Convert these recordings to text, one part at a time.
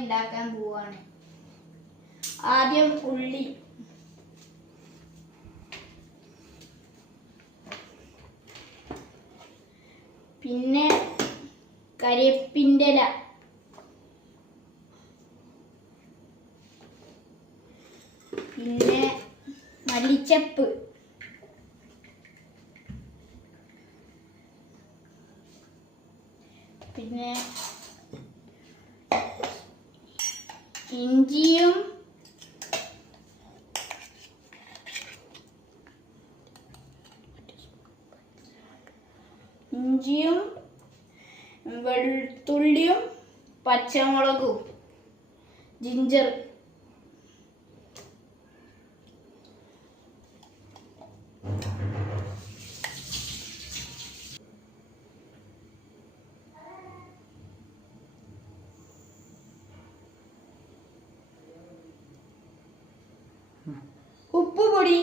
ഉണ്ടാക്കാൻ പോവാണ്. ആദ്യം ഉള്ളി, പിന്നെ കരിവേപ്പിൻ്റെ ഇല, പിന്നെ മല്ലിച്ചപ്പ്, പിന്നെ ഇഞ്ചിയും വെളുത്തുള്ളിയും പച്ചമുളകും ജിഞ്ചർ, ഉപ്പുപൊടി,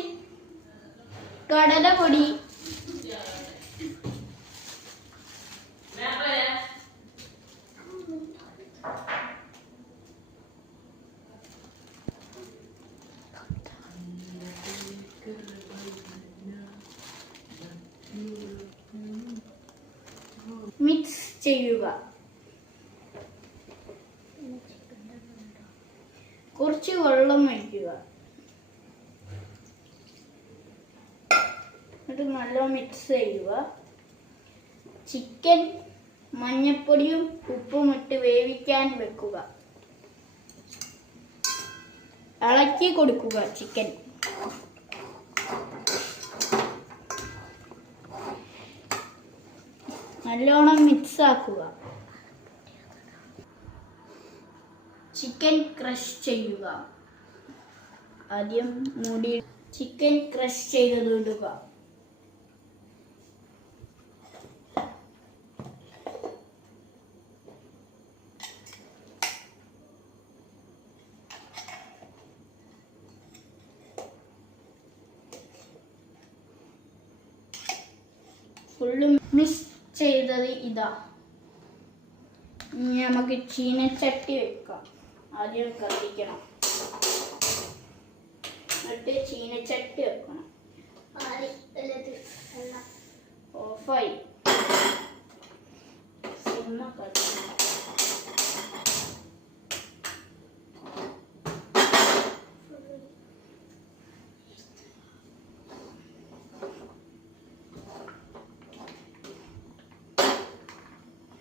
കടലപ്പൊടി, മിക്സ് ചെയ്യുക. കുറച്ച് വെള്ളം ഒഴിക്കുക. എന്നിട്ട് നല്ലോണം മിക്സ് ചെയ്യുക. ചിക്കൻ മഞ്ഞൾപ്പൊടിയും ഉപ്പും ഇട്ട് വേവിക്കാൻ വെക്കുക. ഇളക്കി കൊടുക്കുക. ചിക്കൻ നല്ലോണം മിക്സ് ആക്കുക. ചിക്കൻ ക്രഷ് ചെയ്യുക. ആദ്യം മൂടി ചിക്കൻ ക്രഷ് ചെയ്തത് ഇടുക. ഫുള്ള് മിക്സ് ചെയ്തത് ഇതാ. ഇനി നമുക്ക് ചീനച്ചട്ടി വെക്കാം. ആദ്യം കത്തിക്കണം. എന്നിട്ട് ചീനച്ചട്ടി വെക്കണം. ഓഫായി. സിമ്മ കത്തിക്കണം.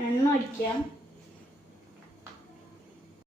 എണ്ണ ഒഴിക്കാം.